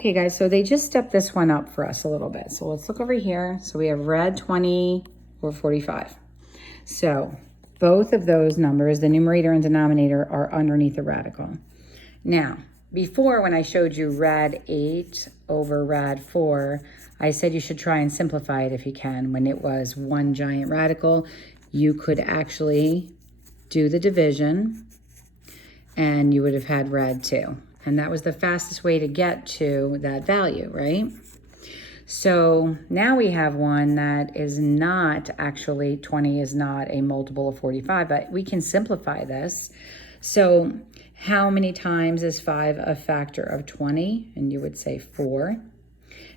Okay, guys, so they just stepped this one up for us a little bit. So let's look over here. So we have rad 20 over 45. So both of those numbers, the numerator and denominator, are underneath the radical. Now, before when I showed you rad 8 over rad 4, I said you should try and simplify it if you can. When it was one giant radical, you could actually do the division and you would have had rad 2. And that was the fastest way to get to that value, right? So now we have one that is not actually, 20 is not a multiple of 45, but we can simplify this. So how many times is 5 a factor of 20? And you would say 4.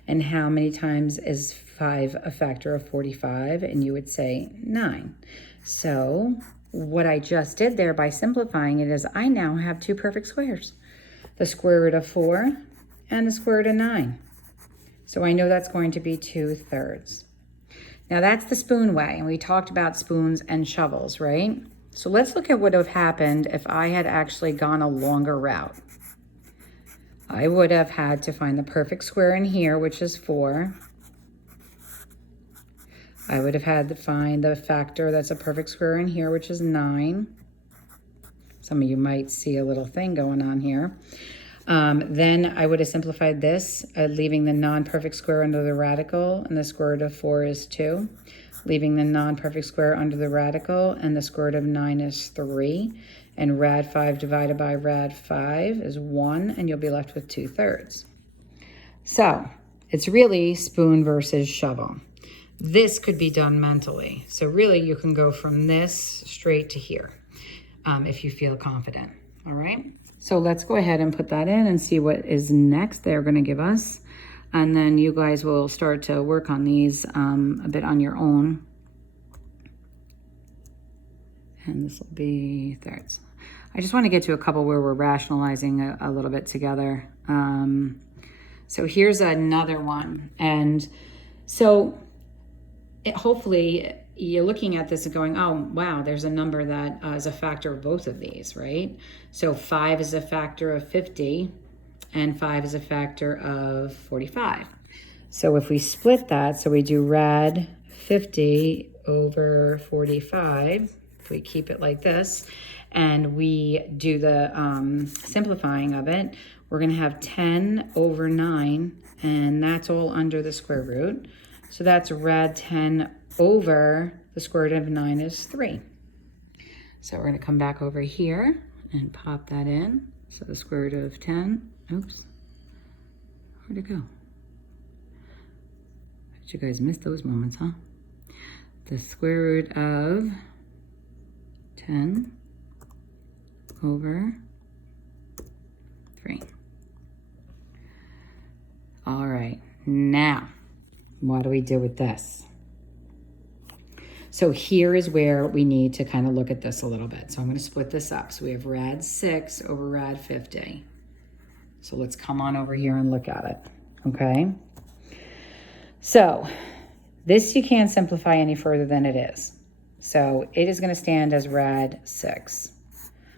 And how many times is 5 a factor of 45? And you would say 9. So what I just did there by simplifying it is I now have two perfect squares. The square root of 4 and the square root of 9. So I know that's going to be 2/3. Now that's the spoon way, and we talked about spoons and shovels, right? So let's look at what would have happened if I had actually gone a longer route. I would have had to find the perfect square in here, which is 4. I would have had to find the factor that's a perfect square in here, which is 9. Some of you might see a little thing going on here. Then I would have simplified this, leaving the non-perfect square under the radical, and the square root of 4 is 2. Leaving the non-perfect square under the radical, and the square root of 9 is 3. And rad 5 divided by rad 5 is 1, and you'll be left with 2/3. So it's really spoon versus shovel. This could be done mentally. So really you can go from this straight to here. If you feel confident, all right? So let's go ahead and put that in and see what is next they're gonna give us. And then you guys will start to work on these a bit on your own. And this will be thirds. I just wanna get to a couple where we're rationalizing a little bit together. So here's another one. And so hopefully, you're looking at this and going, oh, wow, there's a number that is a factor of both of these, right? So 5 is a factor of 50 and 5 is a factor of 45. So if we split that, so we do rad 50 over 45, if we keep it like this, and we do the simplifying of it, we're gonna have 10 over 9, and that's all under the square root. So that's rad 10 over the square root of 9 is 3. So we're going to come back over here and pop that in. So the square root of 10, oops, where'd it go? Did you guys miss those moments, huh? The square root of 10 over 3. All right, now, what do we do with this? So here is where we need to kind of look at this a little bit. So I'm going to split this up. So we have rad 6 over rad 50. So let's come on over here and look at it, okay? So this you can't simplify any further than it is. So it is going to stand as rad 6.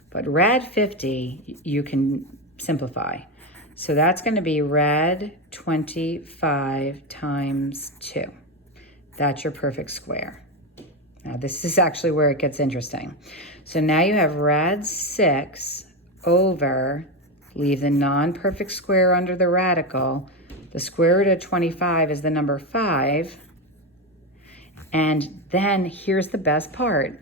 But rad 50 you can simplify. So that's going to be rad 25 times 2. That's your perfect square. Now this is actually where it gets interesting. So now you have rad 6 over, leave the non-perfect square under the radical. The square root of 25 is the number 5. And then here's the best part.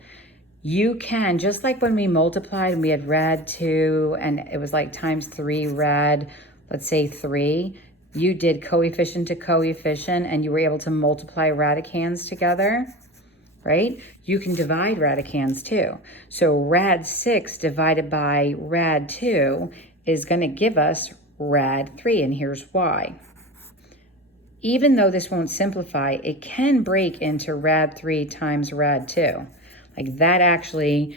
You can, just like when we multiplied and we had rad 2 and it was like times 3 rad, let's say 3, you did coefficient to coefficient and you were able to multiply radicands together, right? You can divide radicands too. So rad 6 divided by rad 2 is going to give us rad 3, and here's why. Even though this won't simplify, it can break into rad 3 times rad 2. Like that actually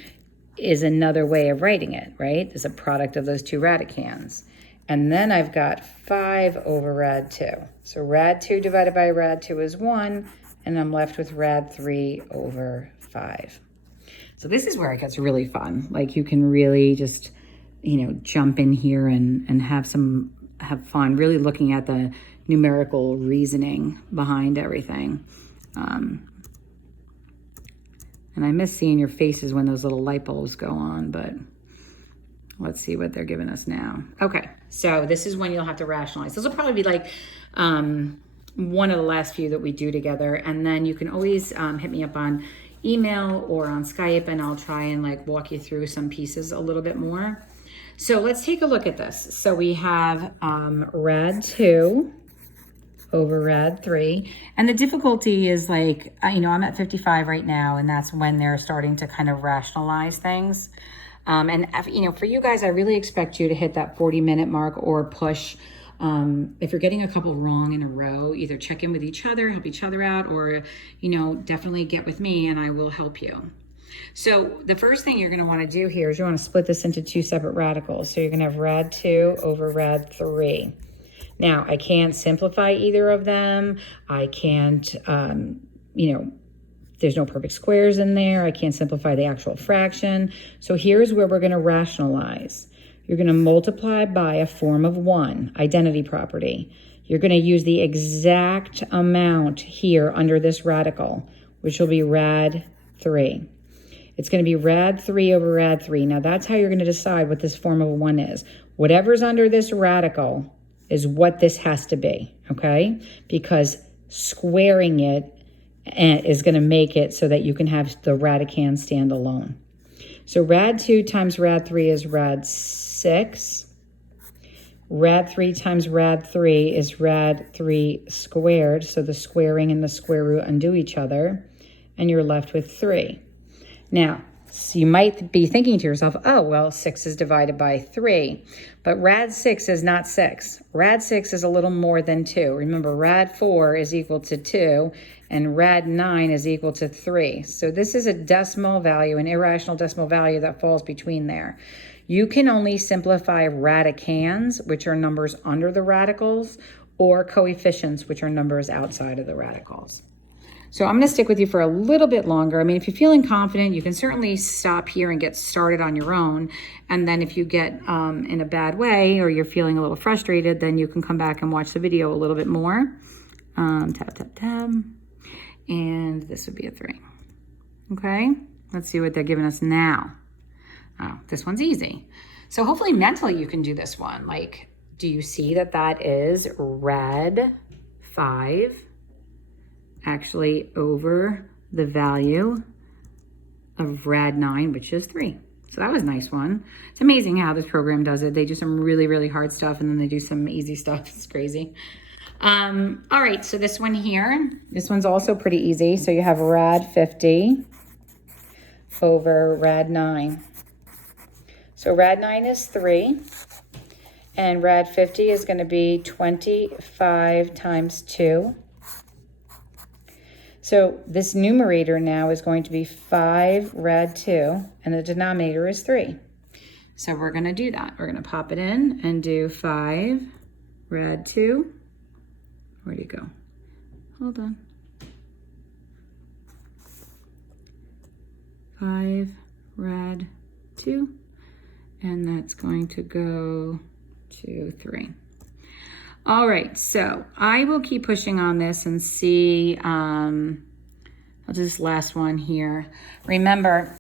is another way of writing it, right? It's a product of those two radicands. And then I've got 5 over rad 2. So rad 2 divided by rad 2 is 1, and I'm left with rad 3 over 5. So this is where it gets really fun. Like you can really just, jump in here and have some have fun really looking at the numerical reasoning behind everything. And I miss seeing your faces when those little light bulbs go on, but let's see what they're giving us now. Okay, so this is when you'll have to rationalize. This will probably be like one of the last few that we do together. And then you can always hit me up on email or on Skype, and I'll try and like walk you through some pieces a little bit more. So let's take a look at this. So we have rad 2 over rad 3. And the difficulty is like, you know, I'm at 55 right now, and that's when they're starting to kind of rationalize things. And, you know, for you guys, I really expect you to hit that 40-minute mark or push. If you're getting a couple wrong in a row, either check in with each other, help each other out, or, you know, definitely get with me and I will help you. So the first thing you're going to want to do here is you want to split this into two separate radicals. So you're going to have rad 2 over rad 3. Now, I can't simplify either of them. I can't, you know, there's no perfect squares in there. I can't simplify the actual fraction. So here's where we're going to rationalize. You're going to multiply by a form of 1, identity property. You're going to use the exact amount here under this radical, which will be rad 3. It's going to be rad 3 over rad 3. Now, that's how you're going to decide what this form of 1 is. Whatever's under this radical is what this has to be, okay? Because squaring it is going to make it so that you can have the radicand stand alone. So rad 2 times rad 3 is rad 6. Rad 3 times rad 3 is rad 3 squared. So the squaring and the square root undo each other, and you're left with 3. Now, so you might be thinking to yourself, oh, well, 6 is divided by 3. But rad 6 is not 6. Rad 6 is a little more than 2. Remember, rad 4 is equal to 2, and rad 9 is equal to 3. So this is a decimal value, an irrational decimal value that falls between there. You can only simplify radicands, which are numbers under the radicals, or coefficients, which are numbers outside of the radicals. So I'm going to stick with you for a little bit longer. I mean, if you're feeling confident, you can certainly stop here and get started on your own. And then if you get in a bad way or you're feeling a little frustrated, then you can come back and watch the video a little bit more. Tab, tab, tab. And this would be a 3. Okay, let's see what they're giving us now. Oh, this one's easy. So hopefully mentally you can do this one. Like, do you see that that is rad 5? Actually over the value of rad 9, which is 3. So that was a nice one. It's amazing how this program does it. They do some really, really hard stuff, and then they do some easy stuff. It's crazy. All right, so this one here, this one's also pretty easy. So you have rad 50 over rad 9. So rad 9 is 3, and rad 50 is going to be 25 times 2. So this numerator now is going to be 5 rad 2, and the denominator is 3. So we're going to do that. We're going to pop it in and do 5 rad 2. Where'd it go? Hold on. 5 rad 2, and that's going to go to 3. All right, so I will keep pushing on this and see, I'll do this last one here. Remember,